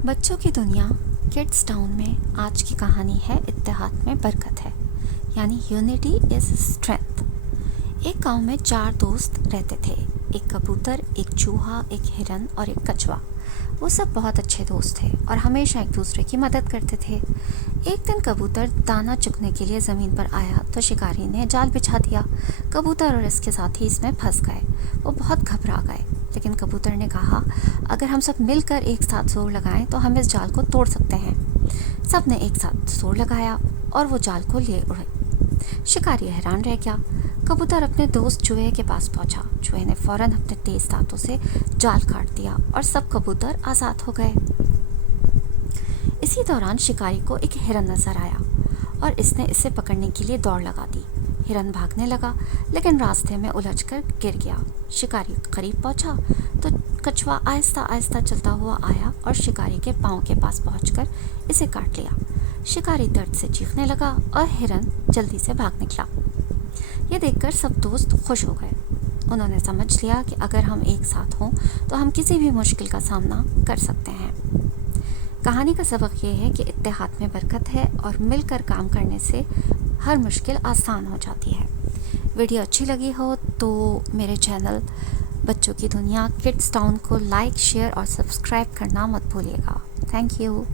बच्चों की दुनिया किड्स टाउन में आज की कहानी है इत्तेहाद में बरकत है, यानी यूनिटी इज स्ट्रेंथ। एक गांव में 4 दोस्त रहते थे। एक कबूतर, एक चूहा, एक हिरन और एक कछुआ। वो सब बहुत अच्छे दोस्त थे और हमेशा एक दूसरे की मदद करते थे। एक दिन कबूतर दाना चुगने के लिए ज़मीन पर आया तो शिकारी ने जाल बिछा दिया। कबूतर और इसके साथी इसमें फंस गए। वो बहुत घबरा गए, लेकिन कबूतर ने कहा, अगर हम सब मिलकर एक साथ जोर लगाएं तो हम इस जाल को तोड़ सकते हैं। सब ने एक साथ जोर लगाया और वो जाल को ले उड़े। शिकारी हैरान रह गया। कबूतर अपने दोस्त चूहे के पास पहुंचा। चूहे ने फौरन अपने तेज दांतों से जाल काट दिया और सब कबूतर आज़ाद हो गए। इसी दौरान शिकारी को एक हिरन नजर आया और इसने इसे पकड़ने के लिए दौड़ लगा दी। हिरन भागने लगा, लेकिन रास्ते में उलझकर गिर गया। शिकारी करीब पहुंचा तो कछुआ आहिस्ता आहिस्ता चलता हुआ आया और शिकारी के पाँव के पास पहुंचकर इसे काट लिया। शिकारी दर्द से चीखने लगा और हिरन जल्दी से भाग निकला। ये देखकर सब दोस्त खुश हो गए। उन्होंने समझ लिया कि अगर हम एक साथ हों तो हम किसी भी मुश्किल का सामना कर सकते हैं। कहानी का सबक ये है कि इत्तेहाद में बरकत है और मिलकर काम करने से हर मुश्किल आसान हो जाती है। वीडियो अच्छी लगी हो तो मेरे चैनल बच्चों की दुनिया किड्स टाउन को लाइक, शेयर और सब्सक्राइब करना मत भूलिएगा। Thank you.